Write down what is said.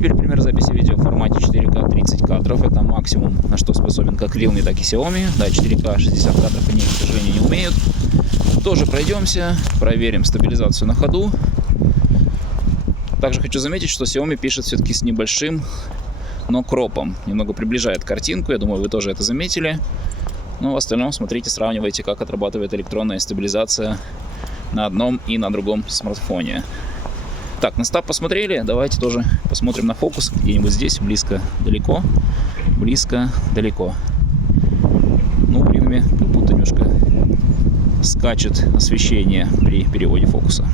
теперь пример записи видео в формате 4К 30 кадров. Это максимум, на что способен как Realme, так и Xiaomi. Да, 4К 60 кадров они, к сожалению, не умеют. Тоже пройдемся, проверим стабилизацию на ходу. Также хочу заметить, что Xiaomi пишет все-таки с небольшим, но кропом. Немного приближает картинку, я думаю, вы тоже это заметили. Но в остальном смотрите, сравнивайте, как отрабатывает электронная стабилизация на одном и на другом смартфоне. Так, на стаб посмотрели, давайте тоже посмотрим на фокус где-нибудь здесь, близко-далеко, близко-далеко. Ну, в Realme как будто немножко скачет освещение при переводе фокуса.